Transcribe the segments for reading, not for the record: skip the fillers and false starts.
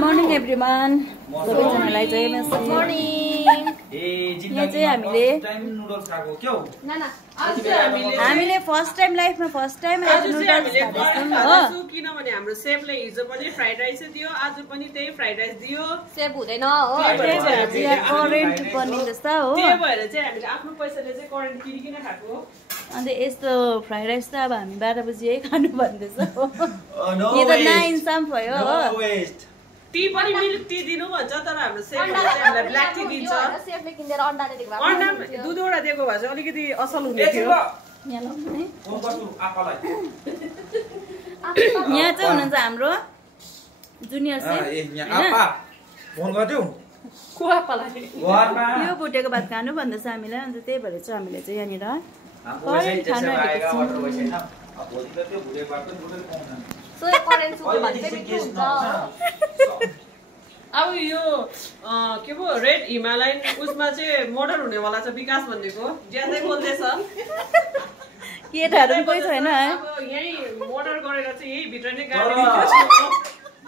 morning everyone. सबैजनालाई जय मसिह। Good morning. यहाँ चाहिँ हामीले फर्स्ट टाइम लाइफमा फर्स्ट टाइम आज नुडल्स खाँदैछौँ हो। किनभने हाम्रो सेफले हिजो पनि फ्राइड राइस दियो, आज पनि त्यही फ्राइड राइस दियो। सेफ हुँदैन हो, त्यही भएर चाहिँ यहाँ करेन्ट बनिँदैछ हो। त्यही भएर चाहिँ हामीले आफ्नो पैसाले चाहिँ करेन्ट किनिकिन खाएको। अन्त यस्तो फ्राइड राइस त अब हामी 12 बजी यही खानु भन्दैछौँ। यो त नाइन्साफ भयो हो। टी पनि मिल्क टी दिनु भन्छ, तर हाम्रो सेफले चाहिँ हामीलाई ब्ल्याक टी दिन्छ। सेफले किनेर अन्डाले दिएको भए अन्डा दुधवटा दिएको भए चाहिँ अलिकति असल हुने थियो। यहाँ चाहिँ हुनुहुन्छ हाम्रो जुनियर सेफ। यो भुटेको भात खानु भन्दैछ हामीलाई। अन्त त्यही भएर चाहिँ हामीले चाहिँ यहाँनिर अब यो के पो रेड हिमालयन उसमा चाहिँ मोडल हुनेवाला छ विकास भन्नेको ज्यादै बोल्दैछ। केटाहरू कोही छैन है। अब यही मोडल गरेर चाहिँ यही भित्र नै गाडी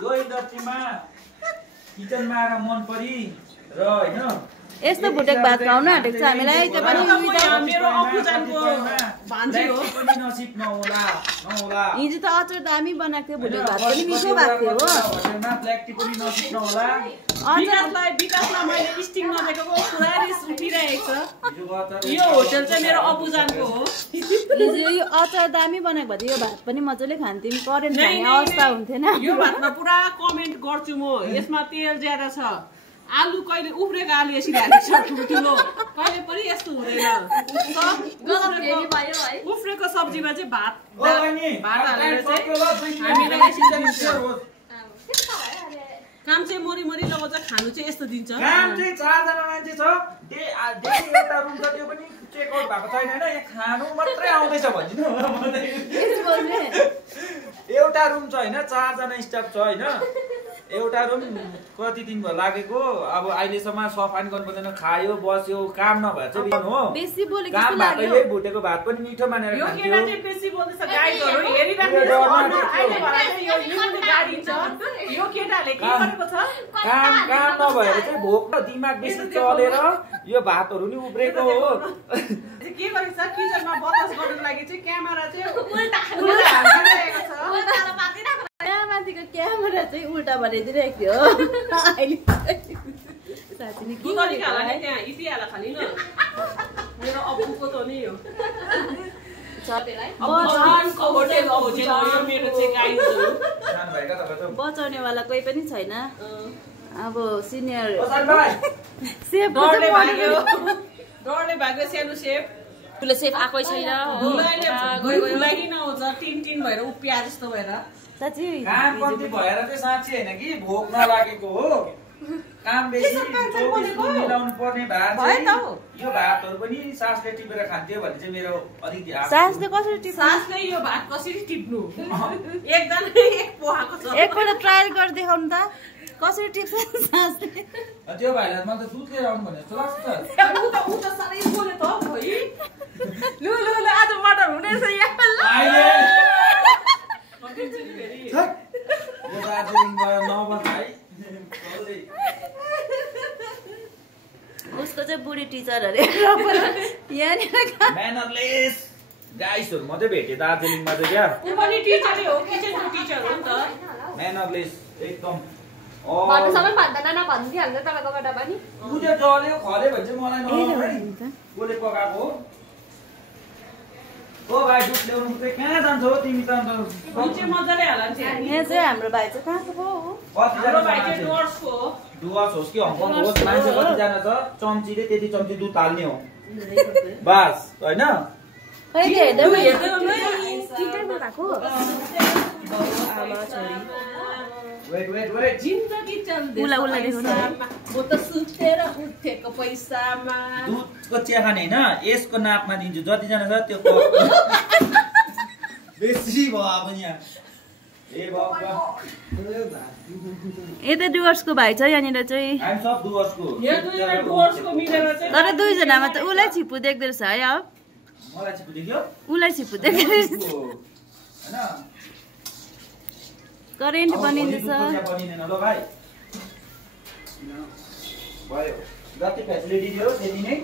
यो इन्डस्ट्रीमा किचनमा आएर मन परि र हैन यस्तो भुटेको भात खाउन आँटेको छ हामीलाई। त्यो पनि मेरो अपुजानको भान्जी हो। नसिब नहोला हिजो त अचार दामी बनाएको थियो, भुटेको भात पनि मिठो भएको थियो हो। ब्ल्याक टी पनि नसिब नहोला। विकासलाई मैले स्टिङ नदेखेको पुरा रिस उठिरहेको छ। यो होटल चाहिँ मेरो अपुजानको हो। हिजो यो अचार दामी बनाएको भए यो भात पनि मजाले खान्थ्यौँ, करेन्ट खाने अवस्था हुन्थेन। यो भातमा पुरा कमेन्ट गर्छु म, यसमा तेल ज्यादा छ, आलु कहिले उफ्रेको आलु यसरी हालेको छ ठुलो, कहिले पनि यस्तो हुँदैन। उफ्रेको सब्जीमा चाहिँ भात हालेर चाहिँ हामीलाई यसरी दिन्छ। काम चाहिँ मरी लगाउँछ, खानु चाहिँ यस्तो दिन्छ। काम चाहिँ 4 जना मान्छे छ, एउटा रुम छ त्यो पनि चेक आउट भएको छैन हैन। यहाँ खानु मात्रै आउँदैछ भनिदिनु। एउटा रुम छ हैन, 4 जना स्टाफ छ हैन। एउटा रुम कति दिन भयो लागेको, अब अहिलेसम्म सफाइन गर्नु पर्दैन, खायो बस्यो, काम नभएर चाहिँ बिहान हो। बेसी बोलेको काम जस्तो भएको यही भुटेको भात पनि मिठो मानेर यो खान्थ्यो। केटा चाहिँ बेसी बोल्दैछ, गाइजहरु हेरिराख्नु। यो केटाले के गरेको छ, काम नभएर चाहिँ भोक र दिमाग बेसी चलेर यो भातहरु नि उब्रेको हो। के गरेछ, किचनमा बदमास गर्नको लागि चाहिँ क्यामेरा चाहिँ उल्टा हालिरहेको छ। माथिको क्यामेरा चाहिँ उल्टा बनाइदिइरहेको थियो। अहिले साँच्चै नि के गरेको होला नि, त्यहाँ इतिहाल खाली न मेरो अब्बुको त नि हो। अब्बुको होटल हो यो मेरो चाहिँ गाइजहरु। बचाउनेवाला कोही पनि छैन। अब सिनियर सेफ डरले भाग्यो सानो सेफ। ठुलो सेफ आकै छैन हो। धुलाई नआउँछ, टिन भएर उपिया जस्तो भएर। साँच्चै काम कम्ती भएर चाहिँ साँच्चै हैन कि भोक नलागेको हो। काम बेसी मिलाउनु पर्ने भात यो भातहरु पनि सासले टिपेर खान्थ्यो भन्ने चाहिँ मेरो अलिकति सासले कसरी टिप्नु, सासले यो भात कसरी टिप्नु एक पोहाको छ। एकपल्ट ट्रायल गरेर देखाउनु त कसरी टिप्छ सासले। त्यो भाइलाई मलाई त दुध लिएर आउनु भने जस्तो लाग्छ। उ त सारै बोले त भइ लु आज मटर हुनेछ यहाँ। यो दार्जिलिङमा 9 बजे है उसको चाहिँ बुढी टिचर अरे यहाँनिर म्यानरलेस गाइसहरु मात्रै भेटे दार्जिलिङमा चाहिँ क्या। उ पनि टिचरै हो, किचनको टिचर हो नि त। म्यानरलेस एकदम भन्नुसम्म भन्दैन नभनिदिइहाल्छ तपाईँकोबाट पनि। उ त्यो जल्यो खले भने चाहिँ मलाई गोले पकाएको हो। ओ भाइ दुध ल्याउनु चाहिँ कहाँ जान्छ हो तिमी त? अन्त चाहिँ मजाले हाल्छ। यहाँ चाहिँ हाम्रो भाइ चाहिँ कहाँको हो? हाम्रो भाइ चाहिँ डुवर्सको हो। डुवर्स होस् कि हङकङ होस्, मान्छे कतिजना छ चम्चीले त्यति चम्ची दुध हाल्ने हो बास हैन। वेट जिन्दगी चल्दै म त सुतेर उठेको पैसामा। दुधको चिया खाने हैन, यसको नापमा दिन्छु जतिजना छ त्यो बेसी भयो अब यहाँ। ए बाबा यता डुवर्सको भाइ छ यहाँनिर चाहिँ। हामी सब डुवर्सको। यो दुईजना डुवर्सको मिलेर चाहिँ तर दुईजनामा त उलाई छिप्पु देख्दै रहेछ है। अब मलाई छिप्पु देख्यो, उलाई छिप्पु देख्दै रहेछ हैन। करेन्ट बनिँदैछ। भयो जति फेसिलिटी दियो त्यति नै